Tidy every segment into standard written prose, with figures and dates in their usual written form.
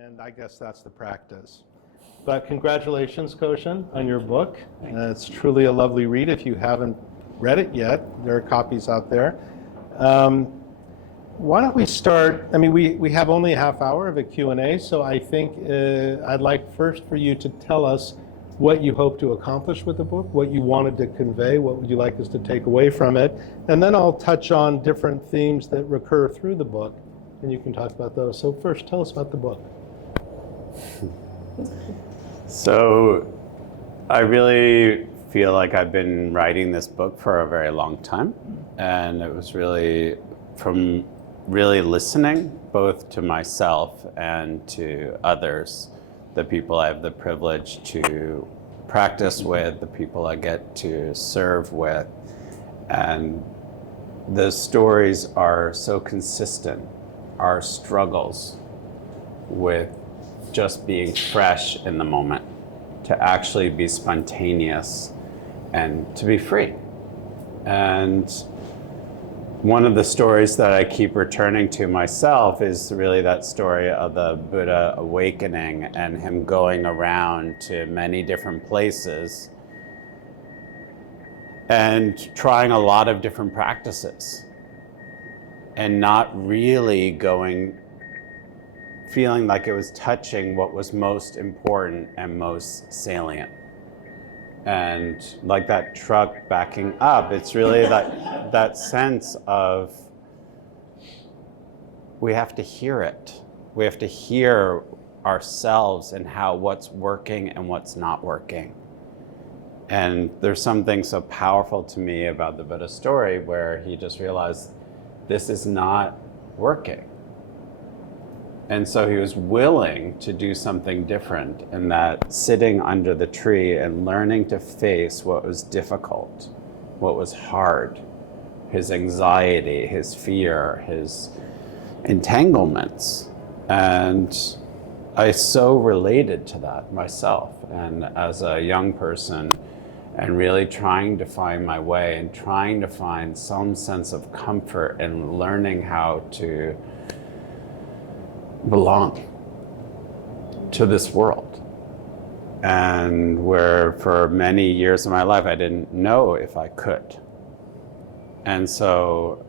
and I guess that's the practice. But congratulations, Koshin, on your book. It's truly a lovely read. If you haven't read it yet, there are copies out there. Why don't we start? I mean, we have only a half hour of a Q&A, so I think I'd like first for you to tell us what you hope to accomplish with the book, what you wanted to convey, what would you like us to take away from it, and then I'll touch on different themes that recur through the book, and you can talk about those. So first, tell us about the book. So I really feel like I've been writing this book for a very long time, and it was really from listening both to myself and to others, the people I have the privilege to practice with, the people I get to serve with. And the stories are so consistent, our struggles with just being fresh in the moment, to actually be spontaneous and to be free. And one of the stories that I keep returning to myself is really that story of the Buddha awakening and him going around to many different places and trying a lot of different practices and not really feeling like it was touching what was most important and most salient. And like that truck backing up, it's really that sense of we have to hear it. We have to hear ourselves and what's working and what's not working. And there's something so powerful to me about the Buddha story where he just realized this is not working. And so he was willing to do something different, and that sitting under the tree and learning to face what was difficult, what was hard, his anxiety, his fear, his entanglements. And I so related to that myself. And as a young person, and really trying to find my way and trying to find some sense of comfort and learning how to belong to this world. And where for many years of my life, I didn't know if I could. And so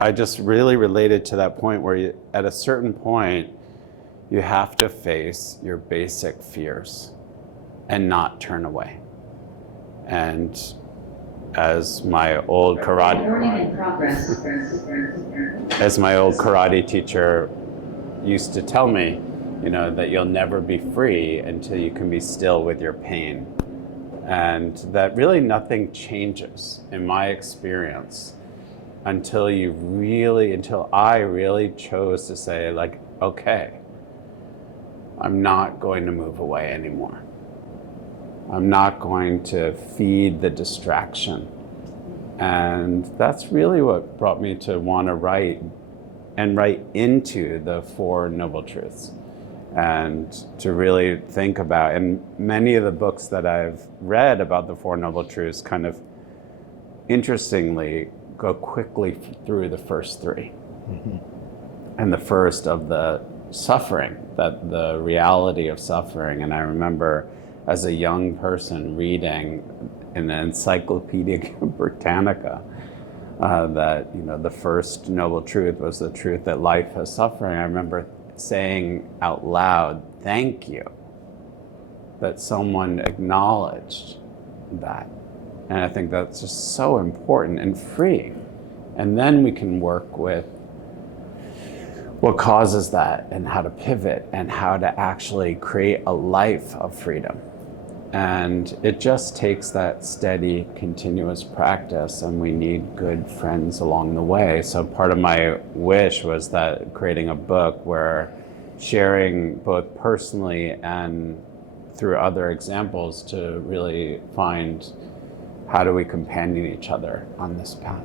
I just really related to that point where at a certain point, you have to face your basic fears and not turn away. And as my old karate teacher used to tell me, that you'll never be free until you can be still with your pain. And that really nothing changes in my experience until I really chose to say, like, okay, I'm not going to move away anymore. I'm not going to feed the distraction. And that's really what brought me to want to write into the Four Noble Truths, and to really think about, and many of the books that I've read about the Four Noble Truths kind of interestingly go quickly through the first three. Mm-hmm. And the first of the suffering, that the reality of suffering. And I remember as a young person reading in the Encyclopedia Britannica that the first noble truth was the truth that life has suffering. I remember saying out loud, thank you, that someone acknowledged that. And I think that's just so important and free. And then we can work with what causes that and how to pivot and how to actually create a life of freedom. And it just takes that steady, continuous practice, and we need good friends along the way. So part of my wish was that creating a book where sharing both personally and through other examples to really find how do we companion each other on this path.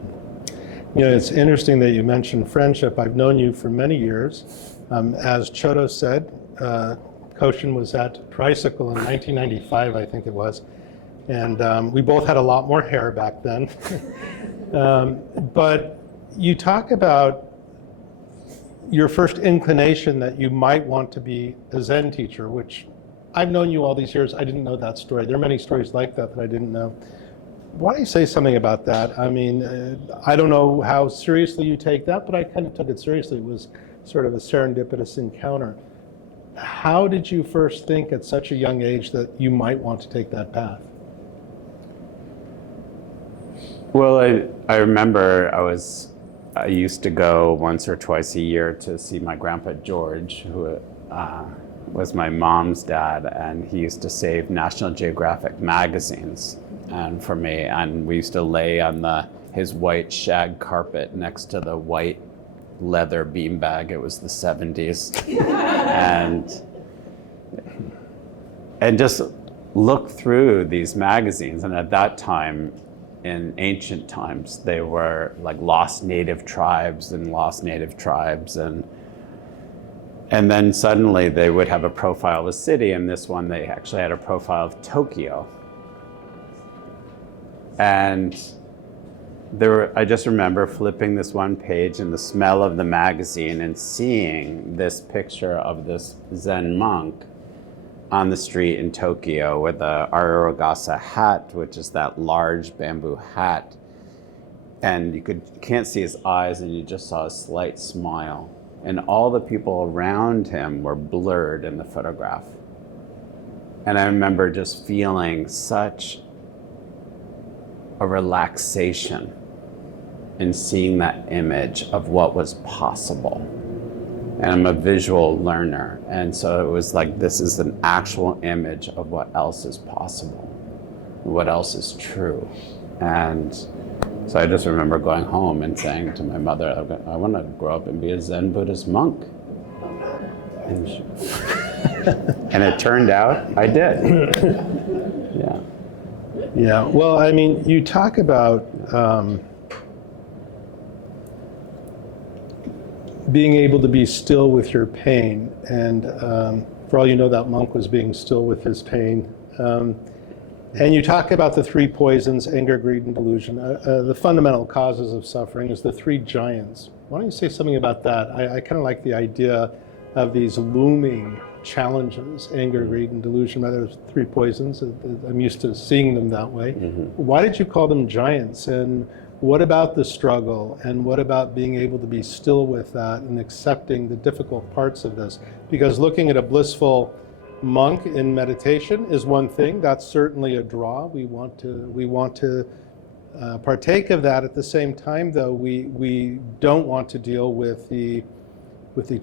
It's interesting that you mentioned friendship. I've known you for many years. As Chodo said, Koshin was at Tricycle in 1995, I think it was. And we both had a lot more hair back then. But you talk about your first inclination that you might want to be a Zen teacher, which I've known you all these years, I didn't know that story. There are many stories like that that I didn't know. Why don't you say something about that? I mean, I don't know how seriously you take that, but I kind of took it seriously. It was sort of a serendipitous encounter. How did you first think at such a young age that you might want to take that path? Well, I remember I used to go once or twice a year to see my grandpa George, who was my mom's dad, and he used to save National Geographic magazines and for me, and we used to lay on his white shag carpet next to the white leather beanbag. It was the 70s. and just look through these magazines, and at that time, in ancient times, they were like lost native tribes, and then suddenly they would have a profile of a city, and this one they actually had a profile of Tokyo. And I just remember flipping this one page and the smell of the magazine and seeing this picture of this Zen monk on the street in Tokyo with a aruragasa hat, which is that large bamboo hat. And you can't see his eyes, and you just saw a slight smile. And all the people around him were blurred in the photograph. And I remember just feeling such a relaxation in seeing that image of what was possible. And I'm a visual learner, and so it was like, this is an actual image of what else is possible, what else is true. And so I just remember going home and saying to my mother, I want to grow up and be a Zen Buddhist monk. And, and it turned out I did. Yeah. Yeah, well, I mean, you talk about being able to be still with your pain, and for all you know, that monk was being still with his pain. And you talk about the three poisons: anger, greed, and delusion. The fundamental causes of suffering is the three giants. Why don't you say something about that? I kind of like the idea of these looming challenges: anger, greed, and delusion. Rather, three poisons. I'm used to seeing them that way. Mm-hmm. Why did you call them giants? And what about the struggle? And what about being able to be still with that and accepting the difficult parts of this? Because looking at a blissful monk in meditation is one thing. That's certainly a draw. We want to partake of that. At the same time, though, we don't want to deal with the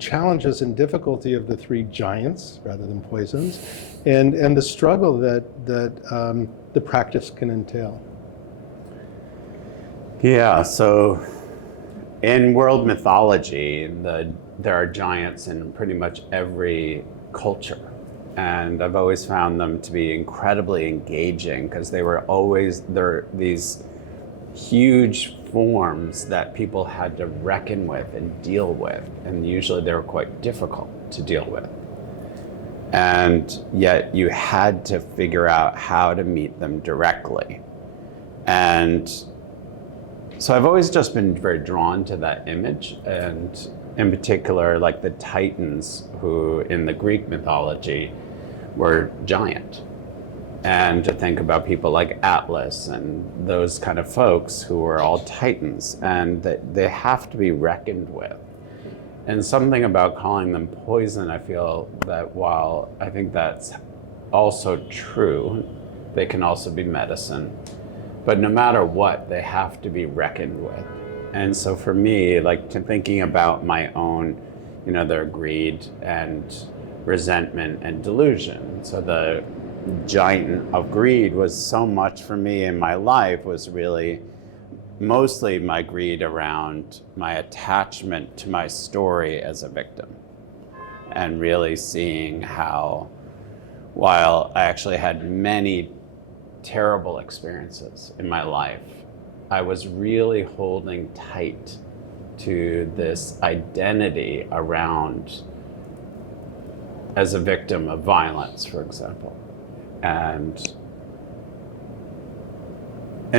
challenges and difficulty of the three giants rather than poisons, and the struggle that the practice can entail. Yeah, so in world mythology, there are giants in pretty much every culture. And I've always found them to be incredibly engaging because they're these huge forms that people had to reckon with and deal with. And usually they were quite difficult to deal with. And yet you had to figure out how to meet them directly. And so I've always just been very drawn to that image, and in particular, like the Titans, who in the Greek mythology were giant. And to think about people like Atlas and those kind of folks who were all Titans, and that they have to be reckoned with. And something about calling them poison, I feel that while I think that's also true, they can also be medicine. But no matter what, they have to be reckoned with. And so for me, like thinking about my own, their greed and resentment and delusion. So the giant of greed was so much for me in my life was really mostly my greed around my attachment to my story as a victim. And really seeing how, while I actually had many terrible experiences in my life, I was really holding tight to this identity around as a victim of violence, for example. And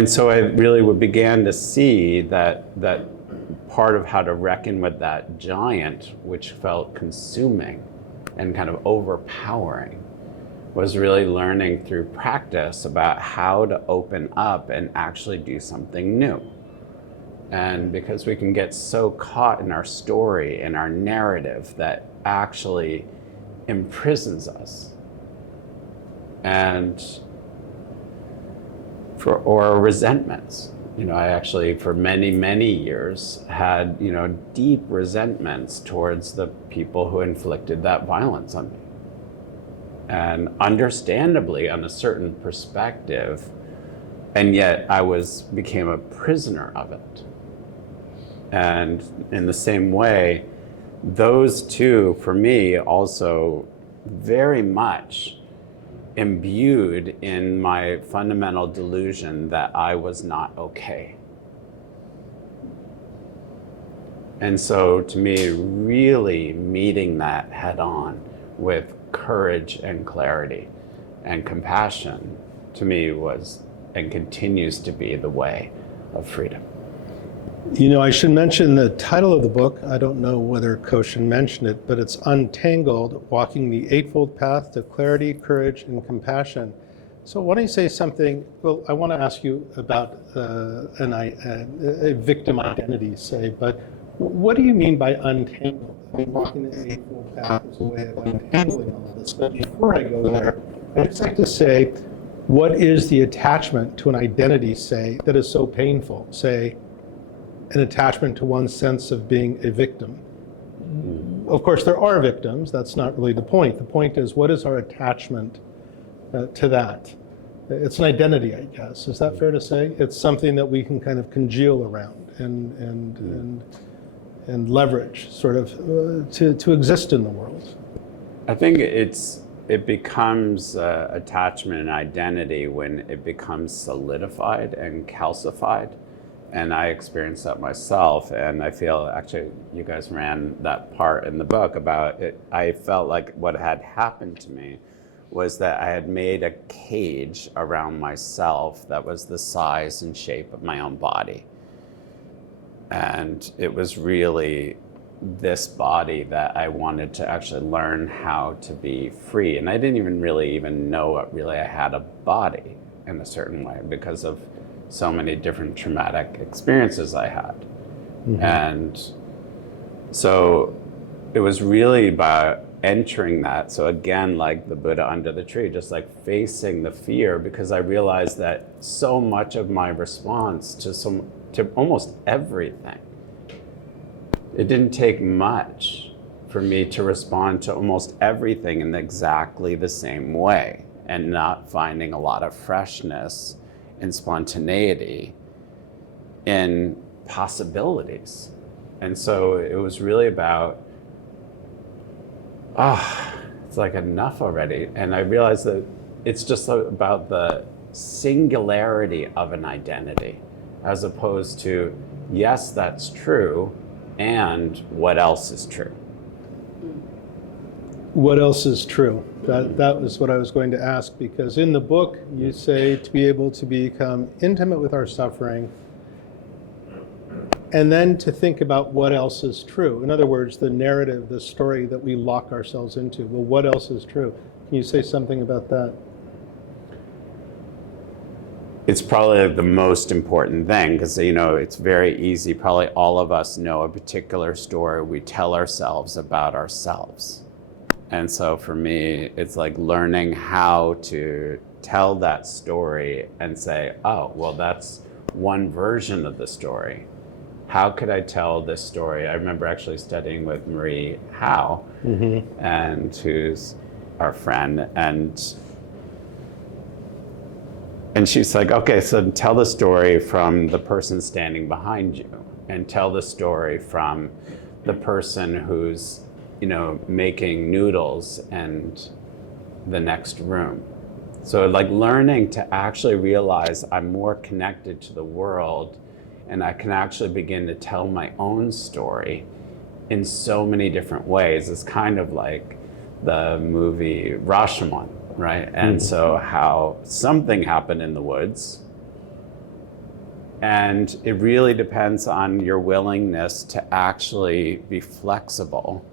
so I really began to see that part of how to reckon with that giant, which felt consuming and kind of overpowering, was really learning through practice about how to open up and actually do something new. And because we can get so caught in our story and our narrative that actually imprisons us, and or resentments. I actually, for many, many years, had, deep resentments towards the people who inflicted that violence on me. And understandably, on a certain perspective, and yet I became a prisoner of it. And in the same way, those two, for me, also very much imbued in my fundamental delusion that I was not okay. And so to me, really meeting that head on with courage and clarity and compassion, to me was and continues to be the way of freedom. I should mention the title of the book. I don't know whether Koshin mentioned it, but it's Untangled, Walking the Eightfold Path to Clarity, Courage, and Compassion. So why don't you say something, well, I want to ask you about a victim identity, say, but what do you mean by untangled? Walking the Eightfold Path is a way of untangling all of this. But before I go there, I'd just like to say, what is the attachment to an identity, say, that is so painful? Say, an attachment to one's sense of being a victim. Of course, there are victims. That's not really the point. The point is, what is our attachment to that? It's an identity, I guess. Is that fair to say? It's something that we can kind of congeal around and leverage, sort of, to exist in the world. I think it becomes attachment and identity when it becomes solidified and calcified. And I experienced that myself, and I feel, actually, you guys ran that part in the book about it. I felt like what had happened to me was that I had made a cage around myself that was the size and shape of my own body. And it was really this body that I wanted to actually learn how to be free. And I didn't even know I had a body in a certain way because of so many different traumatic experiences I had. Mm-hmm. And so it was really about entering that. So again, like the Buddha under the tree, just like facing the fear, because I realized that so much of my response to almost everything, it didn't take much for me to respond to almost everything in exactly the same way and not finding a lot of freshness and spontaneity in possibilities. And so it was really about, it's like enough already. And I realized that it's just about the singularity of an identity, as opposed to, yes, that's true, and what else is true? What else is true? That was what I was going to ask, because in the book you say to be able to become intimate with our suffering and then to think about what else is true. In other words, the narrative, the story that we lock ourselves into. Well, what else is true? Can you say something about that? It's probably the most important thing, because it's very easy. Probably all of us know a particular story we tell ourselves about ourselves. And so for me, it's like learning how to tell that story and say, oh, well, that's one version of the story. How could I tell this story? I remember actually studying with Marie Howe, mm-hmm. and who's our friend, and she's like, okay, so tell the story from the person standing behind you, and tell the story from the person who's making noodles and the next room. So like learning to actually realize I'm more connected to the world, and I can actually begin to tell my own story in so many different ways. It's kind of like the movie Rashomon, right? And so how something happened in the woods, And it really depends on your willingness to actually be flexible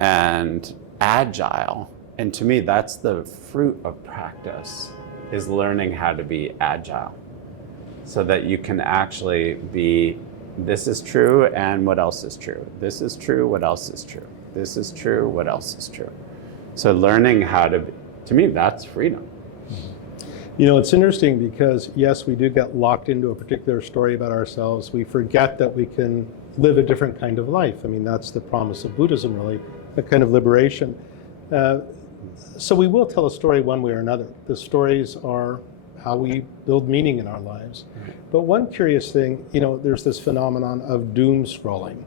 and agile. And to me, that's the fruit of practice, is learning how to be agile so that you can actually be, this is true, and what else is true? This is true, what else is true? This is true, what else is true? So learning how to me, that's freedom. You know, it's interesting because, yes, we do get locked into a particular story about ourselves. We forget that we can live a different kind of life. I mean, that's the promise of Buddhism, really, a kind of liberation. So we will tell a story one way or another. The stories are how we build meaning in our lives. But one curious thing, you know, there's this phenomenon of doom scrolling.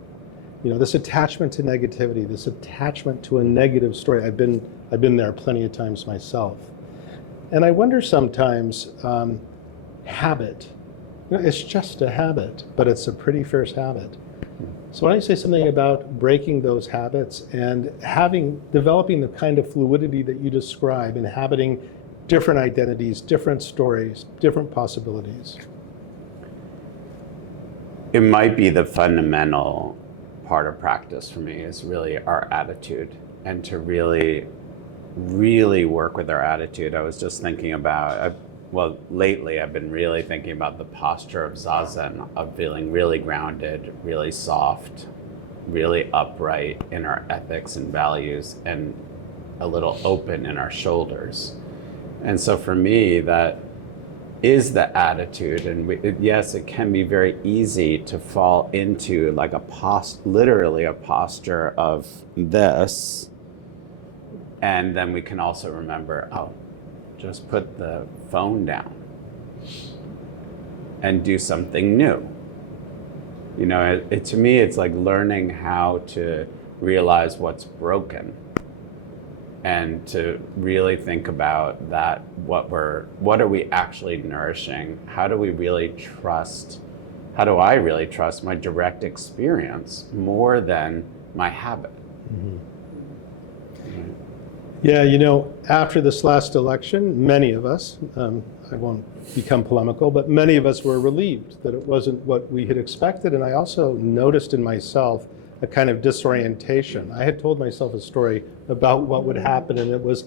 You know, this attachment to negativity, this attachment to a negative story. I've been there plenty of times myself. And I wonder sometimes, habit, you know, it's just a habit, but it's a pretty fierce habit. So why don't you say something about breaking those habits and developing the kind of fluidity that you describe, inhabiting different identities, different stories, different possibilities? It might be the fundamental part of practice for me is really our attitude, and to really work with our attitude. I was just thinking about, lately I've been really thinking about the posture of Zazen, of feeling really grounded, really soft, really upright in our ethics and values, and a little open in our shoulders. And so for me, that is the attitude. And yes, it can be very easy to fall into like literally a posture of this. And then we can also remember, just put the phone down and do something new. You know, to me, it's like learning how to realize what's broken and to really think about that, what are we actually nourishing? How do I really trust my direct experience more than my habit? Mm-hmm. Yeah, you know, after this last election, many of us, I won't become polemical, but many of us were relieved that it wasn't what we had expected. And I also noticed in myself a kind of disorientation. I had told myself a story about what would happen, and it was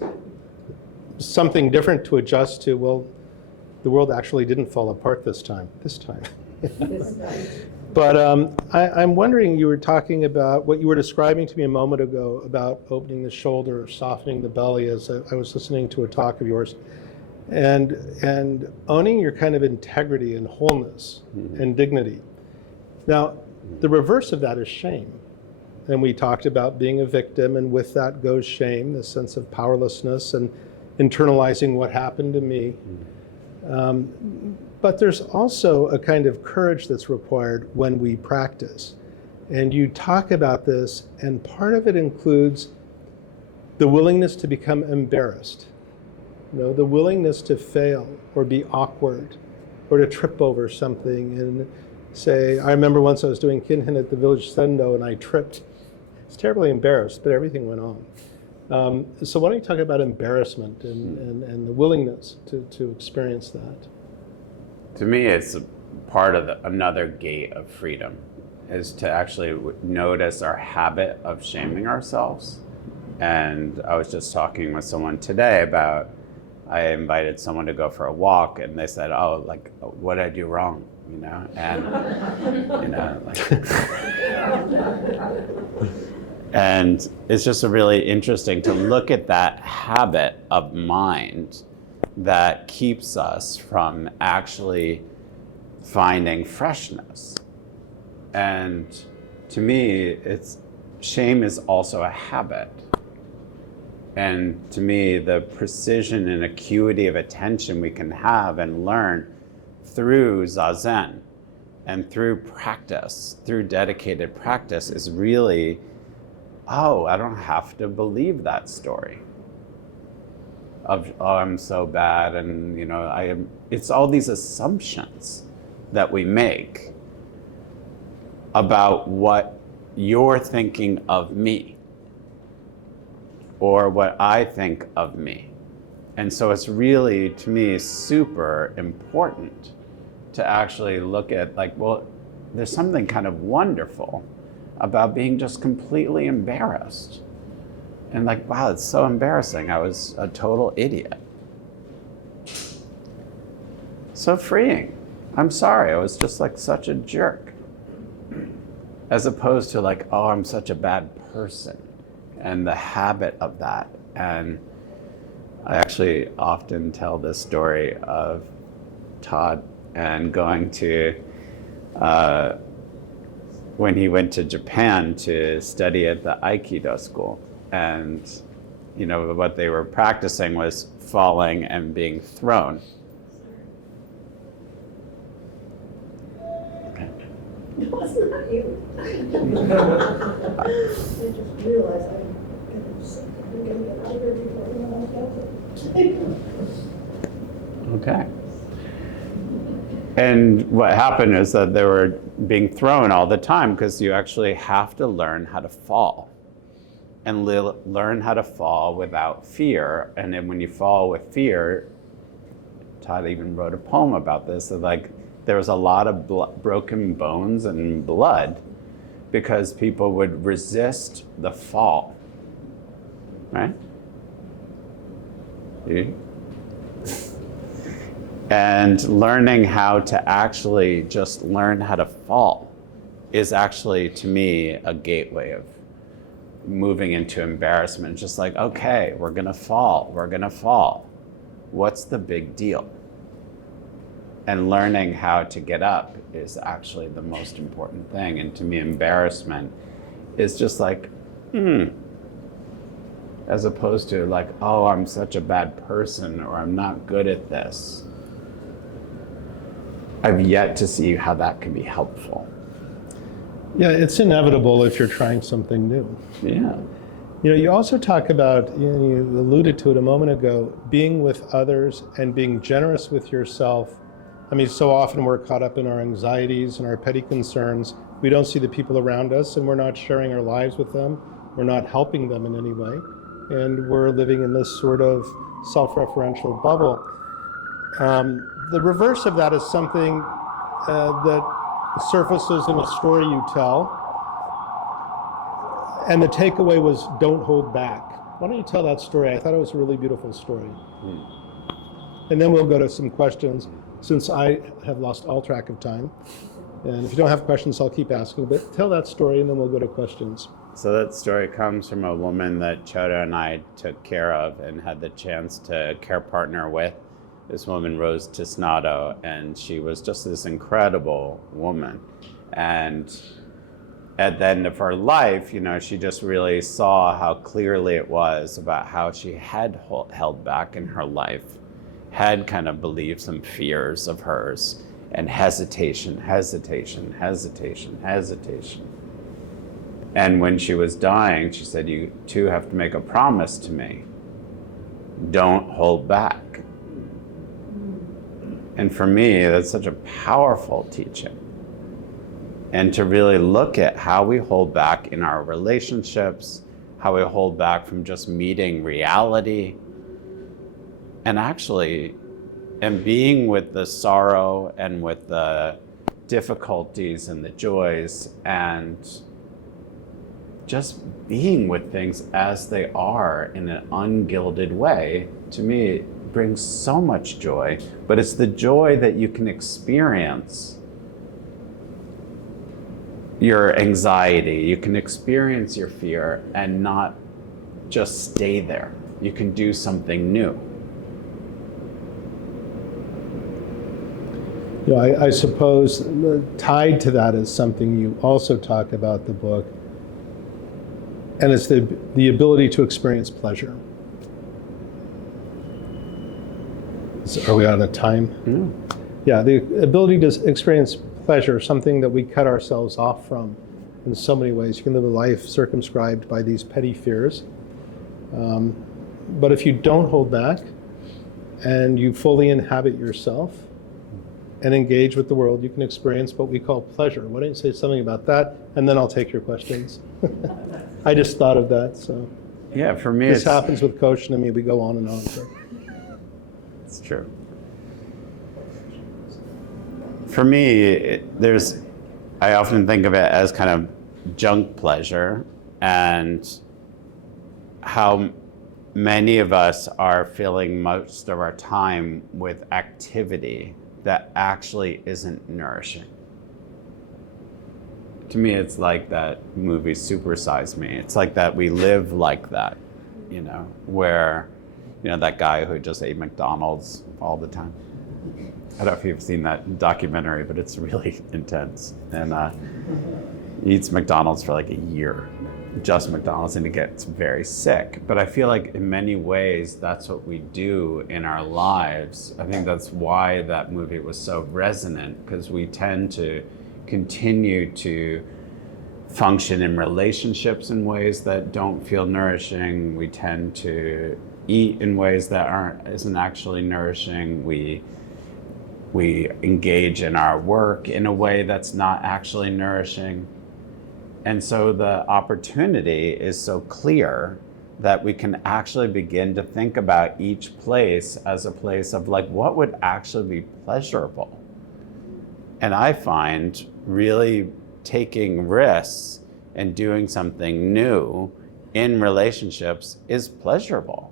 something different to adjust to. Well, the world actually didn't fall apart this time. But I'm wondering, you were talking about what you were describing to me a moment ago about opening the shoulder, softening the belly, as I was listening to a talk of yours, and owning your kind of integrity and wholeness and dignity. Now, the reverse of that is shame. And we talked about being a victim, and with that goes shame, the sense of powerlessness and internalizing what happened to me. But there's also a kind of courage that's required when we practice. And you talk about this, and part of it includes the willingness to become embarrassed. You know, the willingness to fail or be awkward or to trip over something and say, I remember once I was doing kinhin at the village sendo and I tripped. I was terribly embarrassed, but everything went on. So why don't you talk about embarrassment and the willingness to experience that? To me, it's part of another gate of freedom, is to actually notice our habit of shaming ourselves. And I was just talking with someone today about, I invited someone to go for a walk, and they said, "Oh, like, what did I do wrong?" You know, and you know, like, and it's just really interesting to look at that habit of mind that keeps us from actually finding freshness. And to me, shame is also a habit. And to me, the precision and acuity of attention we can have and learn through Zazen and through practice, through dedicated practice, is really, I don't have to believe that story of, I'm so bad, and you know, it's all these assumptions that we make about what you're thinking of me or what I think of me. And so it's really, to me, super important to actually look at like, well, there's something kind of wonderful about being just completely embarrassed. And like, wow, it's so embarrassing. I was a total idiot. So freeing. I'm sorry, I was just like such a jerk. As opposed to like, oh, I'm such a bad person, and the habit of that. And I actually often tell this story of Todd and going to, when he went to Japan to study at the Aikido school. And, you know, what they were practicing was falling and being thrown. No, it's not you. I just realized I'm gonna get out of here before anyone else gets it. Okay. And what happened is that they were being thrown all the time because you actually have to learn how to fall and learn how to fall without fear. And then when you fall with fear, Todd even wrote a poem about this, that like there was a lot of broken bones and blood because people would resist the fall, right? And learning how to actually just learn how to fall is actually, to me, a gateway of moving into embarrassment. Just like, okay, we're gonna fall, we're gonna fall. What's the big deal? And learning how to get up is actually the most important thing. And to me, embarrassment is just like, as opposed to like, oh, I'm such a bad person, or I'm not good at this. I've yet to see how that can be helpful. Yeah, it's inevitable if you're trying something new. Yeah. You know, you also talk about, you alluded to it a moment ago, being with others and being generous with yourself. I mean, so often we're caught up in our anxieties and our petty concerns. We don't see the people around us, and we're not sharing our lives with them. We're not helping them in any way. And we're living in this sort of self-referential bubble. The reverse of that is something that surfaces in a story you tell. And the takeaway was, don't hold back. Why don't you tell that story? I thought it was a really beautiful story. And then we'll go to some questions, since I have lost all track of time. And if you don't have questions, I'll keep asking. But tell that story, and then we'll go to questions. So that story comes from a woman that Chota and I took care of and had the chance to care partner with. This woman, Rose Tisnado, and she was just this incredible woman. And at the end of her life, you know, she just really saw how clearly it was about how she had held back in her life, had kind of believed some fears of hers, and hesitation. And when she was dying, she said, you two have to make a promise to me. Don't hold back. And for me, that's such a powerful teaching. And to really look at how we hold back in our relationships, how we hold back from just meeting reality, and actually, and being with the sorrow and with the difficulties and the joys, and just being with things as they are in an ungilded way, to me, brings so much joy. But it's the joy that you can experience your anxiety, you can experience your fear and not just stay there. You can do something new. You know, I suppose tied to that is something you also talk about in the book, and it's the ability to experience pleasure. Are we out of time? Yeah, the ability to experience pleasure, something that we cut ourselves off from in so many ways. You can live a life circumscribed by these petty fears. But if you don't hold back and you fully inhabit yourself and engage with the world, you can experience what we call pleasure. Why don't you say something about that, and then I'll take your questions. I just thought of that, so. Yeah, for me, this happens with Koshin and me, we go on and on. So. It's true. for me, I often think of it as kind of junk pleasure, and how many of us are filling most of our time with activity that actually isn't nourishing. To me, it's like that movie Super Size Me. It's like that we live like that, where, that guy who just ate McDonald's all the time. I don't know if you've seen that documentary, but it's really intense. And he eats McDonald's for like a year, just McDonald's, and he gets very sick. But I feel like in many ways, that's what we do in our lives. I think that's why that movie was so resonant, because we tend to continue to function in relationships in ways that don't feel nourishing. We tend to eat in ways that isn't actually nourishing. We engage in our work in a way that's not actually nourishing. And so the opportunity is so clear that we can actually begin to think about each place as a place of like, what would actually be pleasurable? And I find really taking risks and doing something new in relationships is pleasurable.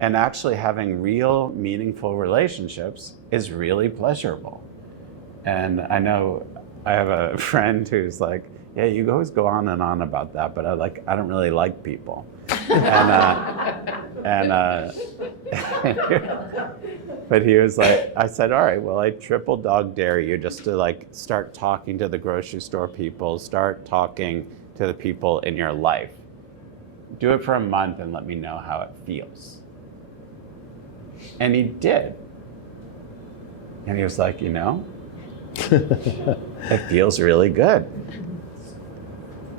And actually having real, meaningful relationships is really pleasurable. And I know I have a friend who's like, yeah, you always go on and on about that, but I don't really like people. But he was like, I said, all right, well, I triple dog dare you just to like start talking to the grocery store people, start talking to the people in your life. Do it for a month and let me know how it feels. And he did. And he was like, it feels really good.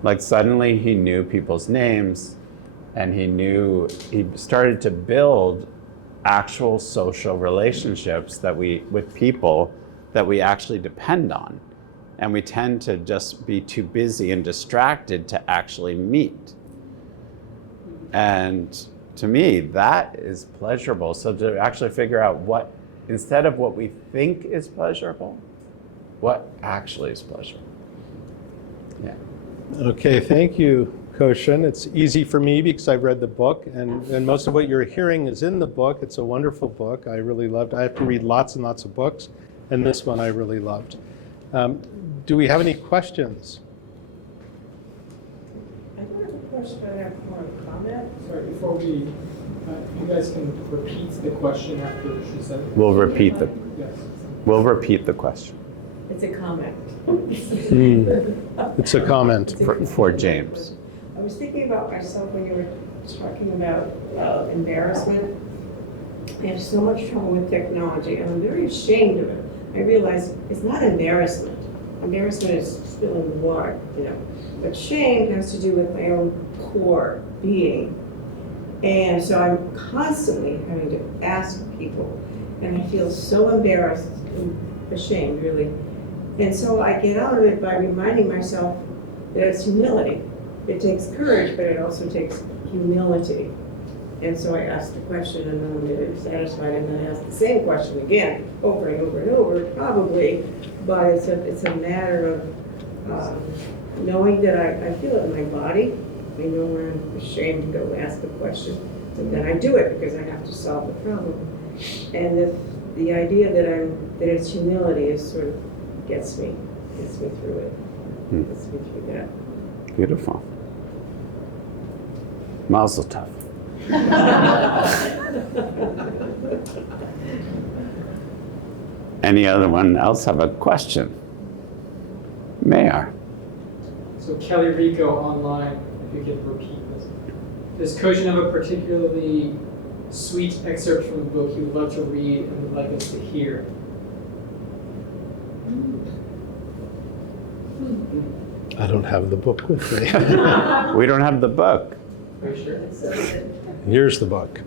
Like suddenly he knew people's names, and he started to build actual social relationships with people that we actually depend on. And we tend to just be too busy and distracted to actually meet. And to me, that is pleasurable. So to actually figure out instead of what we think is pleasurable, what actually is pleasurable. Yeah. Okay, thank you, Koshin. It's easy for me because I've read the book, and most of what you're hearing is in the book. It's a wonderful book. I really loved it. I have to read lots and lots of books, and this one I really loved. Do we have any questions? I do have a question. I have one comment. Sorry, before we, you guys can repeat the question after she said it. We'll repeat the question. It's a comment. It's a comment. For James. I was thinking about myself when you were talking about embarrassment. I have so much trouble with technology, and I'm very ashamed of it. I realize it's not embarrassment. Embarrassment is spilling water, But shame has to do with my own core being. And so I'm constantly having to ask people, and I feel so embarrassed and ashamed, really. And so I get out of it by reminding myself that it's humility. It takes courage, but it also takes humility. And so I asked the question, and then I'm really satisfied, and then I ask the same question again, over and over and over, probably. But it's a matter of knowing that I feel it in my body. I know when I'm ashamed to go ask the question, and then I do it because I have to solve the problem. And the idea that it's humility is sort of gets me through it. Gets me through that. Beautiful. Mazel tov. Anyone else have a question? Mayor. So Kelly Rico online, if you could repeat this. Does Koshin have a particularly sweet excerpt from the book he would love to read and would like us to hear? I don't have the book with me. We don't have the book. Are you sure? Here's the book.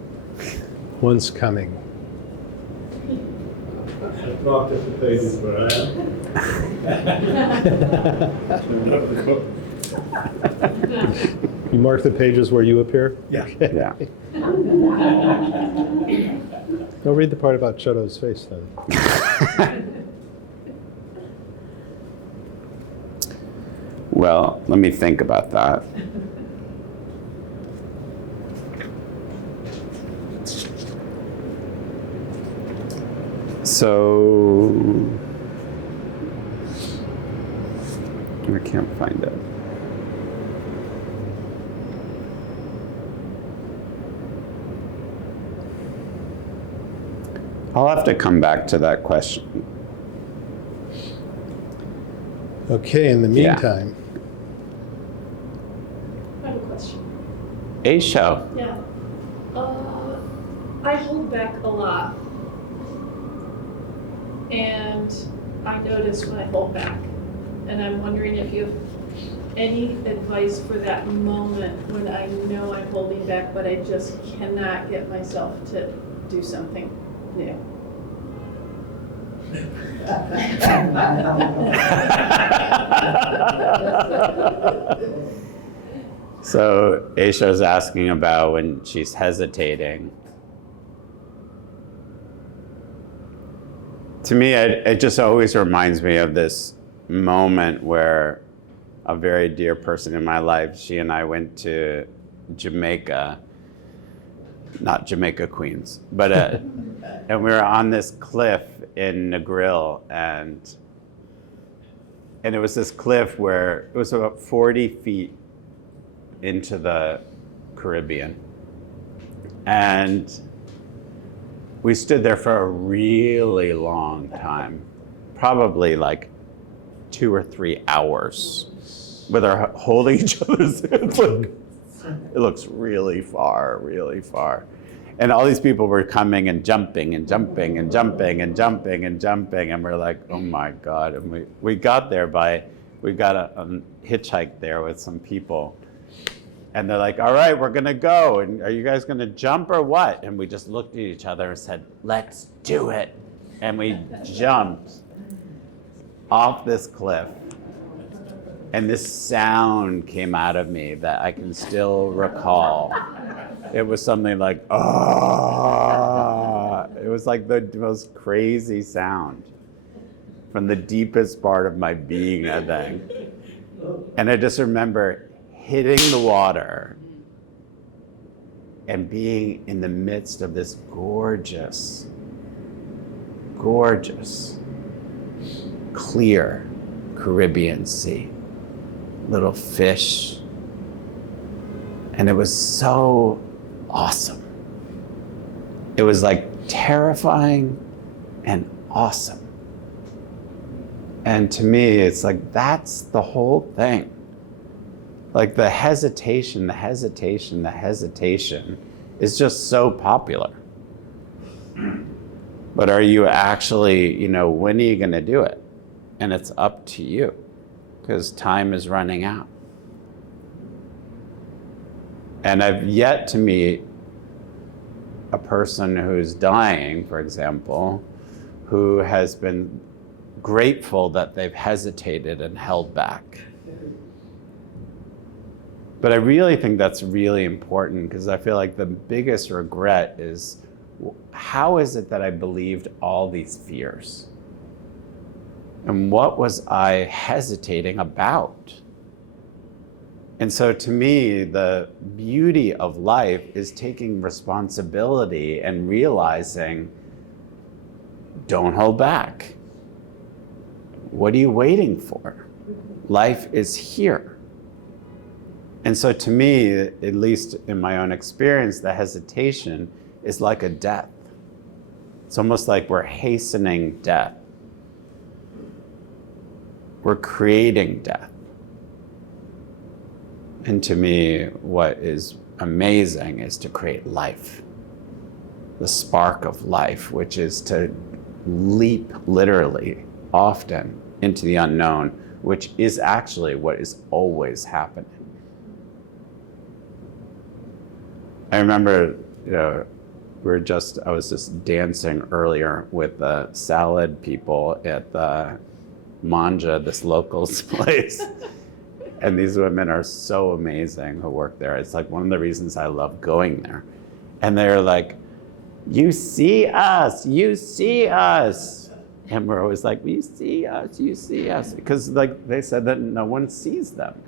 One's coming. I marked up the pages where I am. You mark the pages where you appear? Yeah. Yeah. Go read the part about Chodo's face then. Well, let me think about that. So, I can't find it. I'll have to come back to that question. Okay, in the Yeah. meantime, I have a question. A show. Yeah. I hold back a lot. And I notice when I hold back. And I'm wondering if you have any advice for that moment when I know I'm holding back, but I just cannot get myself to do something new. So Aisha's asking about when she's hesitating. To me, it just always reminds me of this moment where a very dear person in my life, she and I went to Jamaica, not Jamaica, Queens, but and we were on this cliff in Negril, and it was this cliff where it was about 40 feet into the Caribbean. And we stood there for a really long time, probably like 2 or 3 hours, with our holding each other's hands. It looks really far, really far. And all these people were coming and jumping and jumping and jumping and jumping and jumping. And we're like, oh my God. And we got there we got a hitchhike there with some people. And they're like, all right, we're gonna go. And are you guys gonna jump or what? And we just looked at each other and said, let's do it. And we jumped off this cliff. And this sound came out of me that I can still recall. It was something like, ah. It was like the most crazy sound from the deepest part of my being, I think. And I just remember hitting the water and being in the midst of this gorgeous, gorgeous, clear Caribbean Sea. Little fish. And it was so awesome. It was like terrifying and awesome. And to me, it's like, that's the whole thing. Like the hesitation is just so popular. But are you actually, when are you going to do it? And it's up to you, because time is running out. And I've yet to meet a person who's dying, for example, who has been grateful that they've hesitated and held back. But I really think that's really important, because I feel like the biggest regret is, how is it that I believed all these fears? And what was I hesitating about? And so to me, the beauty of life is taking responsibility and realizing, don't hold back. What are you waiting for? Life is here. And so to me, at least in my own experience, the hesitation is like a death. It's almost like we're hastening death. We're creating death. And to me, what is amazing is to create life. The spark of life, which is to leap literally, often, into the unknown, which is actually what is always happening. I remember, I was just dancing earlier with the salad people at the Manja, this locals place. And these women are so amazing who work there. It's like one of the reasons I love going there. And they're like, you see us. And we're always like, you see us, you see us. Because like they said that no one sees them.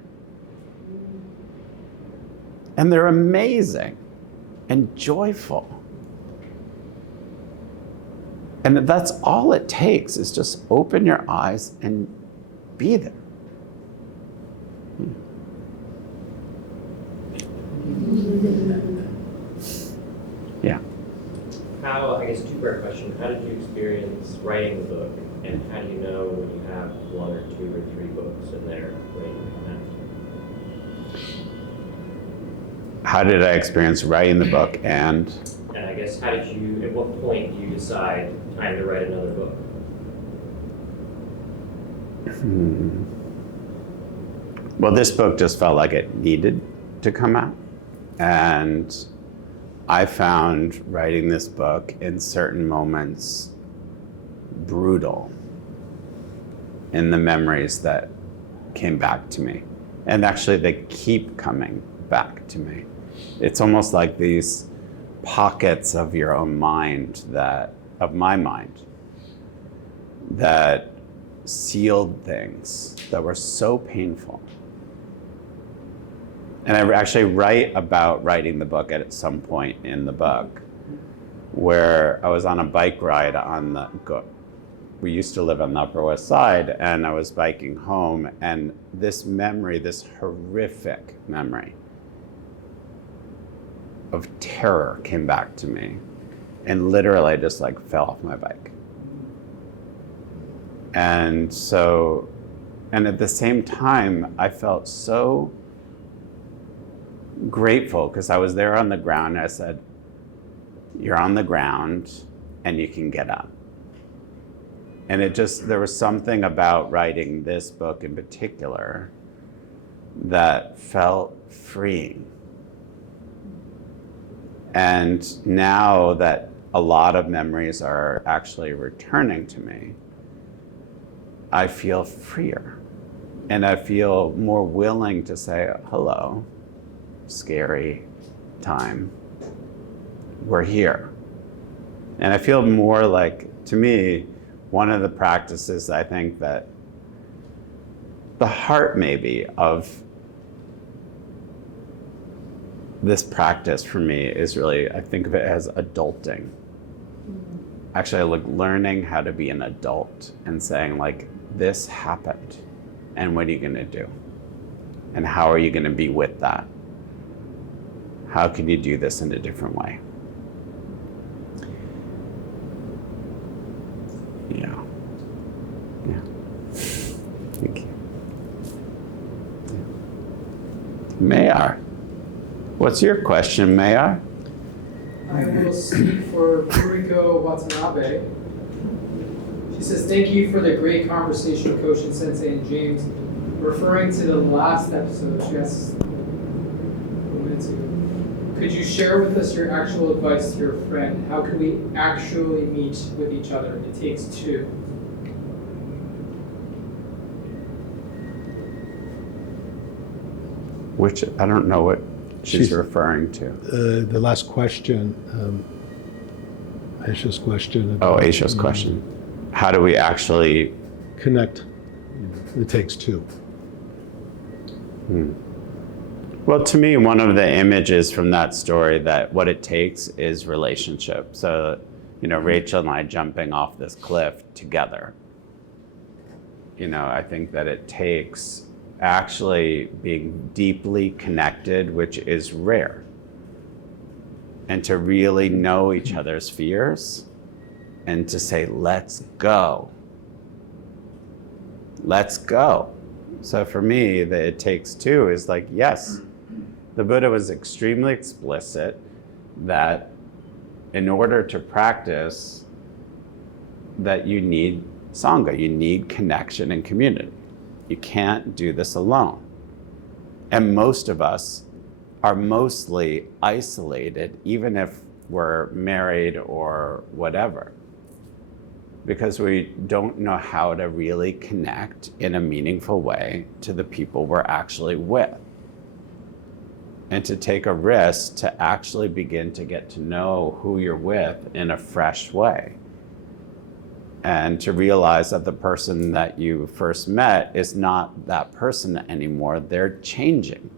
And they're amazing and joyful. And that's all it takes is just open your eyes and be there. Yeah. How, I guess two-part question, how did you experience writing the book? And how do you know when you have 1 or 2 or 3 books and they're ready to come out? How did I experience writing the book and? And I guess how did you, at what point do you decide time to write another book? Well, this book just felt like it needed to come out. And I found writing this book in certain moments brutal in the memories that came back to me. And actually, they keep coming back to me. It's almost like these pockets of your own mind of my mind, that sealed things that were so painful. And I actually write about writing the book at some point in the book, where I was on a bike ride we used to live on the Upper West Side, and I was biking home, and this memory, this horrific memory of terror came back to me. And literally I just like fell off my bike. And at the same time, I felt so grateful because I was there on the ground. And I said, you're on the ground and you can get up. And there was something about writing this book in particular that felt freeing. And now that a lot of memories are actually returning to me, I feel freer. And I feel more willing to say, hello, scary time. We're here. And I feel more like, to me, one of the practices I think that the heart maybe of this practice for me is really, I think of it as adulting. Actually, like learning how to be an adult and saying like, this happened, and what are you gonna do? And how are you gonna be with that? How can you do this in a different way? Yeah. Thank you. Mayar. What's your question, Mayar? I will speak for Kuriko Watanabe. She says, thank you for the great conversation, Koshin Sensei and James. Referring to the last episode, she asks, could you share with us your actual advice to your friend? How can we actually meet with each other? It takes 2. Which, I don't know what she's referring to. The last question, Aisha's question. Oh, Aisha's question. How do we actually connect? It takes 2. Well, to me, one of the images from that story that what it takes is relationship. So, Rachel and I jumping off this cliff together. I think that it takes actually being deeply connected, which is rare. And to really know each other's fears and to say, let's go. Let's go. So for me, it takes 2 is like, yes, the Buddha was extremely explicit that in order to practice, that you need Sangha, you need connection and community. You can't do this alone. And most of us are mostly isolated, even if we're married or whatever, because we don't know how to really connect in a meaningful way to the people we're actually with. And to take a risk to actually begin to get to know who you're with in a fresh way. And to realize that the person that you first met is not that person anymore, they're changing.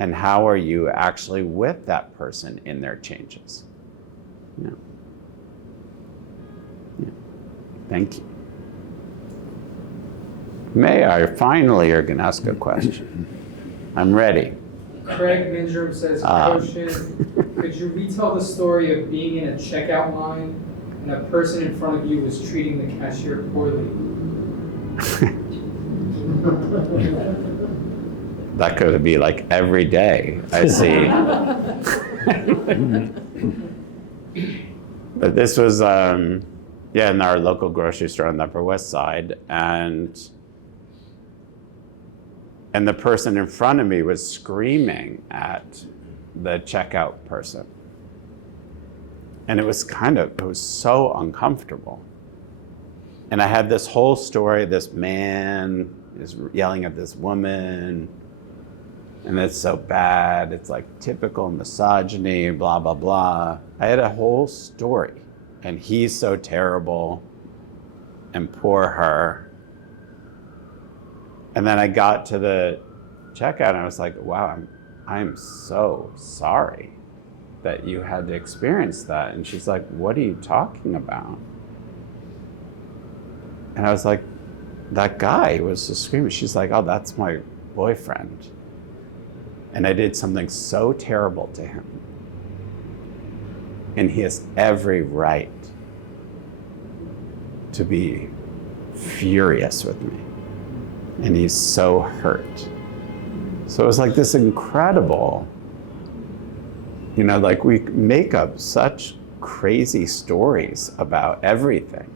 And how are you actually with that person in their changes? Yeah. Yeah. Thank you. May I finally are going to ask a question? I'm ready. Craig Mindrum says, Koshin, could you retell the story of being in a checkout line and a person in front of you was treating the cashier poorly? That could be like every day I see. But this was, in our local grocery store on the Upper West Side, and the person in front of me was screaming at the checkout person. And it was so uncomfortable. And I had this whole story, this man is yelling at this woman, and it's so bad, it's like typical misogyny, blah, blah, blah. I had a whole story, and he's so terrible, and poor her. And then I got to the checkout, and I was like, wow, I'm so sorry that you had to experience that. And she's like, what are you talking about? And I was like, that guy was just screaming. She's like, oh, that's my boyfriend. And I did something so terrible to him. And he has every right to be furious with me. And he's so hurt. So it was like this incredible, like we make up such crazy stories about everything.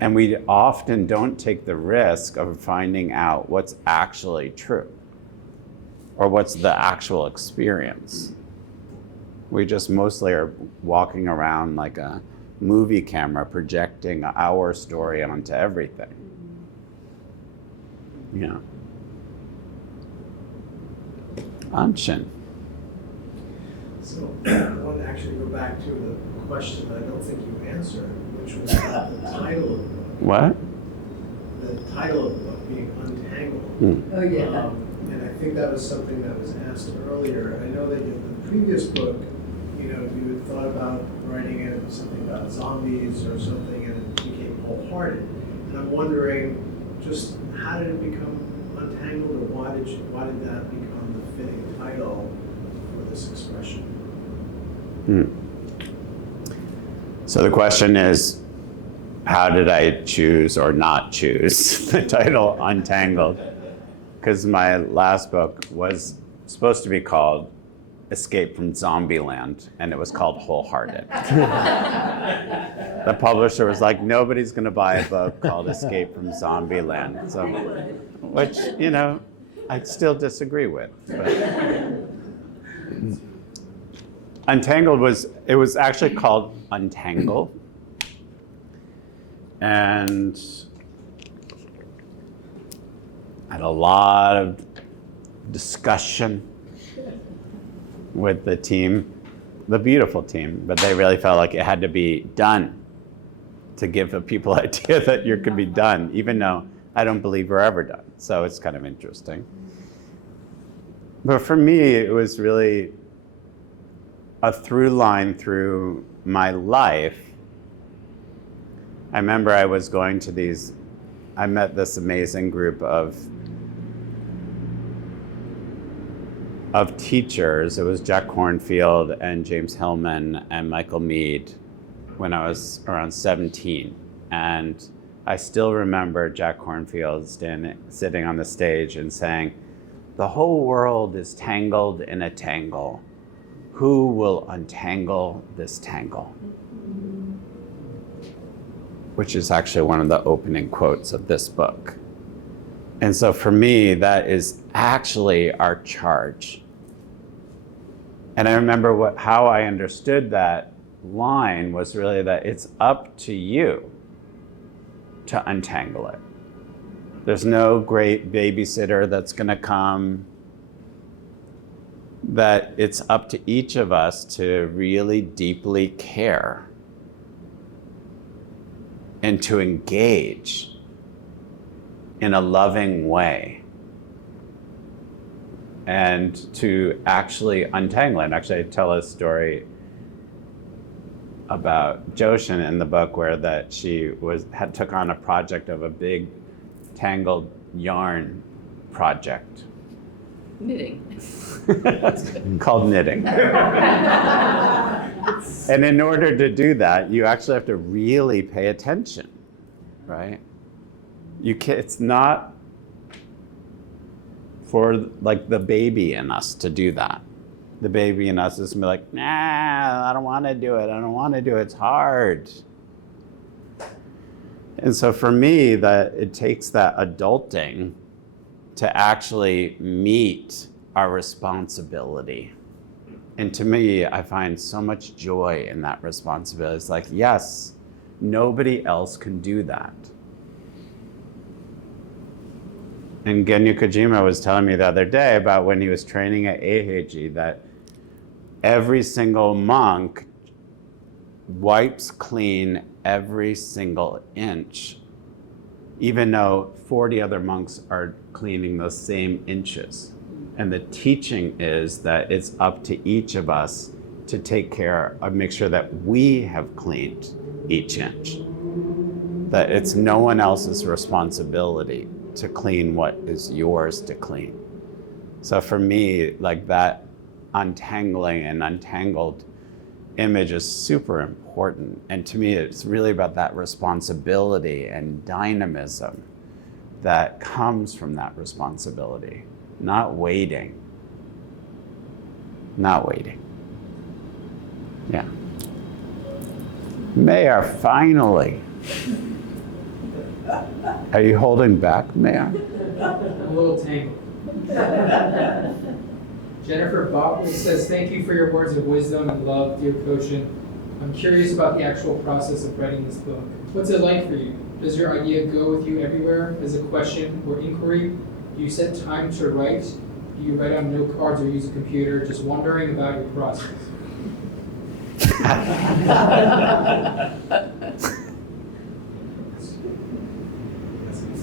And we often don't take the risk of finding out what's actually true or what's the actual experience. We just mostly are walking around like a movie camera projecting our story onto everything. Yeah. Anshin. So I want to actually go back to the question I don't think you answered, which was about the title of the book. What? The title of the book being Untangled. Oh, yeah. And I think that was something that was asked earlier. I know that in the previous book, you had thought about writing it something about zombies or something, and it became Wholehearted. And I'm wondering, just how did it become Untangled, or why did that become the fitting title for this expression? So the question is, how did I choose or not choose the title Untangled? Because my last book was supposed to be called Escape from Zombieland, and it was called Wholehearted. The publisher was like, nobody's going to buy a book called Escape from Zombieland. So, which, I still disagree with. But. Untangled was actually called Untangle. And I had a lot of discussion with the team, the beautiful team, but they really felt like it had to be done to give the people an idea that you could be done, even though I don't believe we're ever done. So it's kind of interesting. But for me, it was really a through line through my life. I remember I was going to I met this amazing group of teachers. It was Jack Kornfield and James Hillman and Michael Mead when I was around 17. And I still remember Jack Kornfield sitting on the stage and saying, the whole world is tangled in a tangle. Who will untangle this tangle? Which is actually one of the opening quotes of this book. And so for me, that is actually our charge. And I remember how I understood that line was really that it's up to you to untangle it. There's no great babysitter that's going to come. That it's up to each of us to really deeply care and to engage in a loving way and to actually untangle it. Actually, I tell a story about Joshin in the book where that she took on a project of a big tangled yarn project. Knitting. Called knitting. And in order to do that, you actually have to really pay attention, right? It's not for like the baby in us to do that. The baby in us is gonna be like, nah, I don't want to do it. I don't want to do it. It's hard. And so for me, that it takes that adulting to actually meet our responsibility. And to me, I find so much joy in that responsibility. It's like, yes, nobody else can do that. And Genyo Kojima was telling me the other day about when he was training at Eiheiji that every single monk wipes clean every single inch, even though 40 other monks are cleaning those same inches. And the teaching is that it's up to each of us to take care of, make sure that we have cleaned each inch. That it's no one else's responsibility to clean what is yours to clean. So for me, like that untangling and untangled image is super important. And to me, it's really about that responsibility and dynamism that comes from that responsibility, not waiting. Not waiting. Yeah. Mayor, finally. Are you holding back, Mayor? A little tangled. Jennifer Botley says, thank you for your words of wisdom and love, dear Koshin. I'm curious about the actual process of writing this book. What's it like for you? Does your idea go with you everywhere as a question or inquiry? Do you set time to write? Do you write on note cards or use a computer? Just wondering about your process.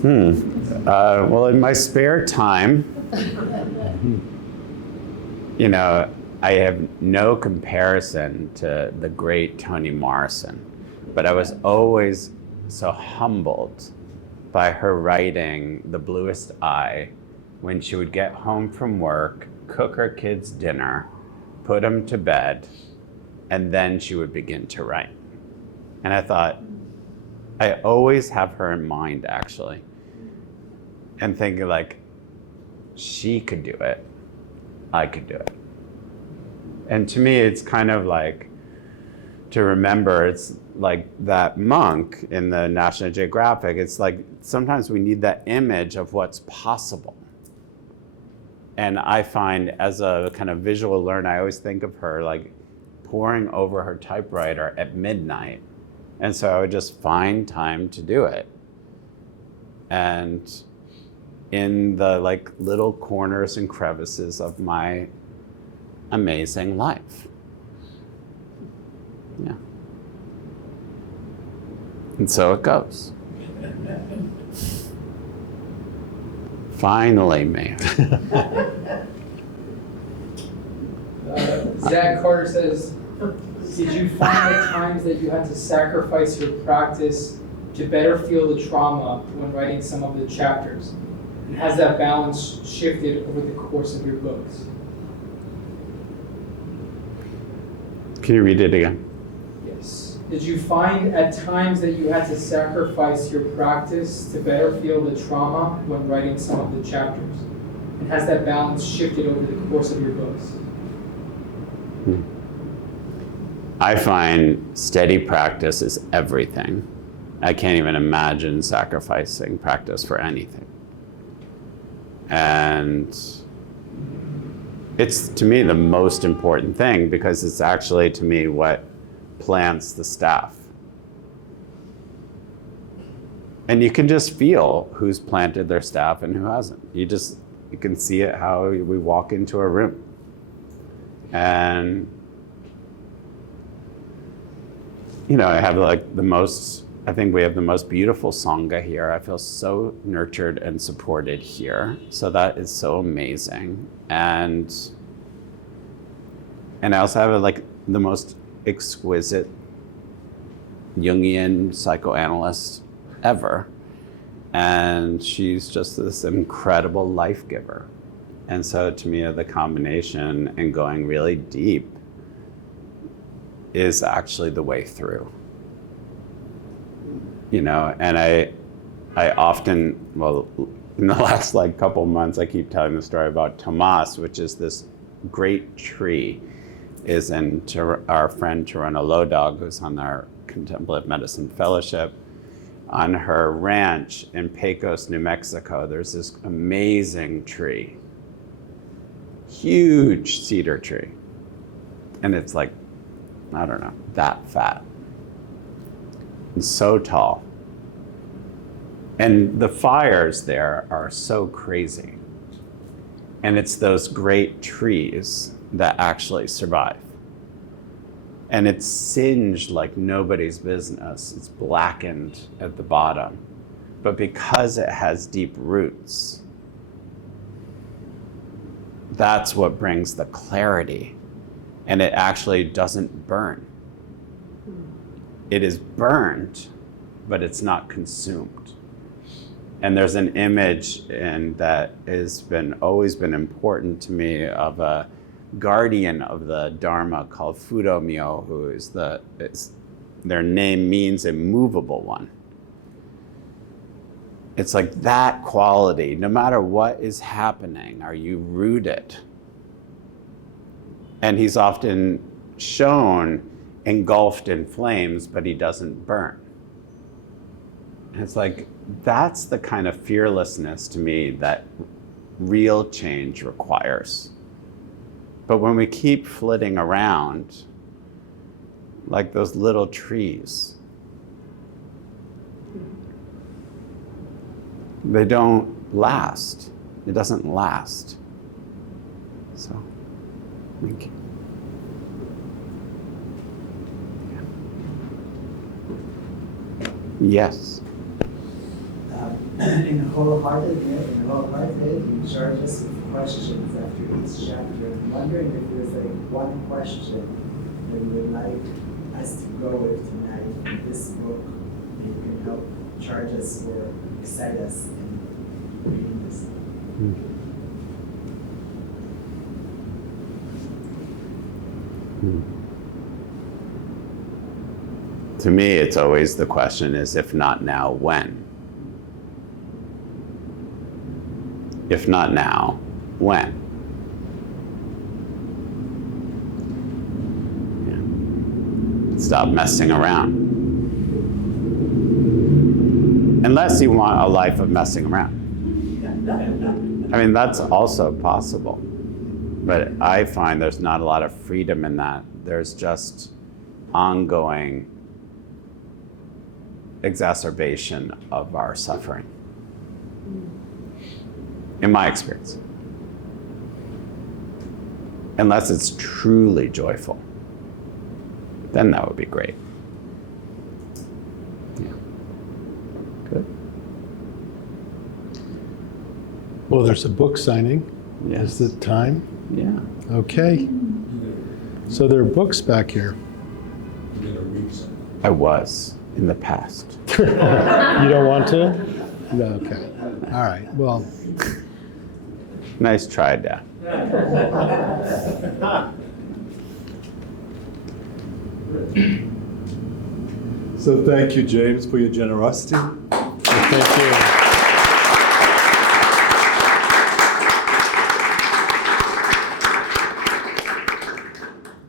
Well, in my spare time, you know, I have no comparison to the great Toni Morrison, but I was always so humbled by her writing The Bluest Eye when she would get home from work, cook her kids dinner, put them to bed, and then she would begin to write. And I thought, I always have her in mind, actually, and thinking like, she could do it, I could do it. And to me, it's kind of like, to remember, it's like that monk in the National Geographic. It's like, sometimes we need that image of what's possible. And I find, as a kind of visual learner, I always think of her like poring over her typewriter at midnight. And so I would just find time to do it. And in the like little corners and crevices of my amazing life. Yeah. And so it goes. Finally, man. Zach Carter says, did you find at times that you had to sacrifice your practice to better feel the trauma when writing some of the chapters? And has that balance shifted over the course of your books? Can you read it again? Yes. Did you find at times that you had to sacrifice your practice to better feel the trauma when writing some of the chapters? And has that balance shifted over the course of your books? I find steady practice is everything. I can't even imagine sacrificing practice for anything. And it's, to me, the most important thing because it's actually, to me, what plants the staff. And you can just feel who's planted their staff and who hasn't. You can see it how we walk into a room. And, you know, I have like the most I think we have the most beautiful Sangha here. I feel so nurtured and supported here. So that is so amazing. And I also have like the most exquisite Jungian psychoanalyst ever. And she's just this incredible life giver. And so to me, the combination and going really deep is actually the way through. You know, and I often, well, in the last like couple months, I keep telling the story about Tomas, which is this great tree, is in our friend Taruna Lodog, who's on our Contemplative Medicine Fellowship. On her ranch in Pecos, New Mexico, there's this amazing tree, huge cedar tree. And it's like, I don't know, that fat. And so tall. And the fires there are so crazy. And it's those great trees that actually survive. And it's singed like nobody's business. It's blackened at the bottom. But because it has deep roots, that's what brings the clarity. And it actually doesn't burn. It is burned, but it's not consumed. And there's an image that has always been important to me of a guardian of the Dharma called Fudo-myo, who is their name means immovable one. It's like that quality, no matter what is happening, are you rooted? And he's often shown engulfed in flames, but he doesn't burn. And it's like, that's the kind of fearlessness to me that real change requires. But when we keep flitting around like those little trees, they don't last. It doesn't last. So, thank you. Yes. In wholehearted, you charge us with questions after each chapter. I'm wondering if there's like one question that you would like us to go with tonight in this book that you can help charge us or excite us in reading this. To me, it's always the question is, if not now, when? If not now, when? Yeah. Stop messing around. Unless you want a life of messing around. I mean, that's also possible. But I find there's not a lot of freedom in that. There's just ongoing exacerbation of our suffering. In my experience. Unless it's truly joyful, then that would be great. Yeah. Good. Well, there's a book signing. Yes. Is it time? Yeah. Okay. So there are books back here. I was in the past. You don't want to? No, okay. All right. Well. Nice try, Dad. So thank you, James, for your generosity. Thank you.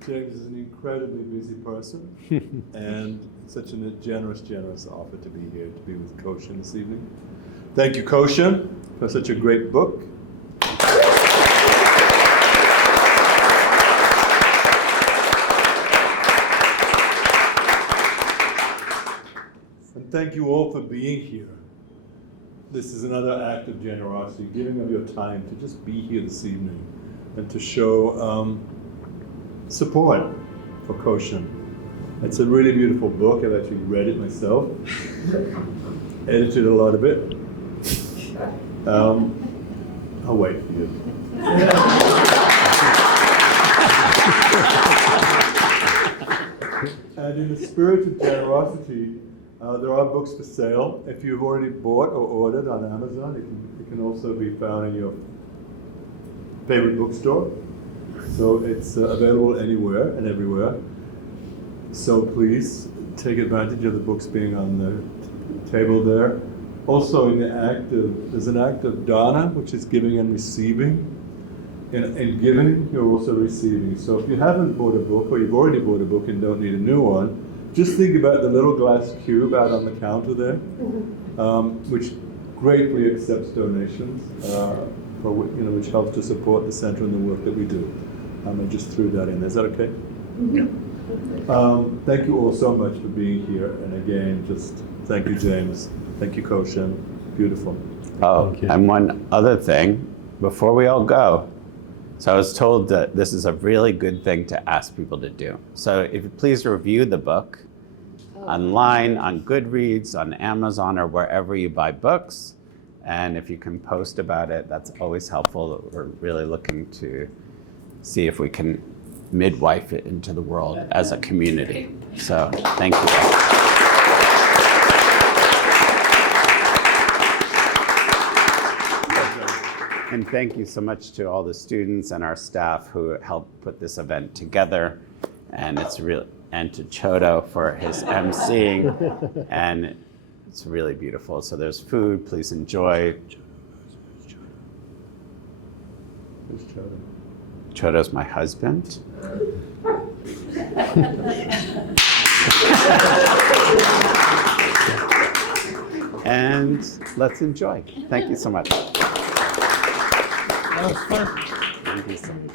James is an incredibly busy person and such a generous offer to be here, to be with Koshin this evening. Thank you, Koshin, for such a great book. And thank you all for being here. This is another act of generosity, giving of your time to just be here this evening and to show support for Koshin It's a really beautiful book. I've actually read it myself. Edited a lot of it. I'll wait for you. And in the spirit of generosity, there are books for sale. If you've already bought or ordered on Amazon, it can also be found in your favorite bookstore. So it's available anywhere and everywhere. So please take advantage of the books being on the table there. Also, there's an act of dana, which is giving and receiving. In giving, you're also receiving. So if you haven't bought a book, or you've already bought a book and don't need a new one, just think about the little glass cube out on the counter there, which gratefully accepts donations, which helps to support the center and the work that we do. I just threw that in. Is that okay? Thank you all so much for being here. And again, just thank you, James. Thank you, Koshin. Beautiful. Oh, and one other thing before we all go. So I was told that this is a really good thing to ask people to do. So if you please review the book online, on Goodreads, on Amazon, or wherever you buy books. And if you can post about it, that's always helpful. We're really looking to see if we can midwife it into the world as a community. So thank you. And thank you so much to all the students and our staff who helped put this event together. And and to Chodo for his emceeing. And it's really beautiful. So there's food, please enjoy. Who's Chodo? Chodo's my husband. And let's enjoy. Thank you so much. That was fun. Thank you so much.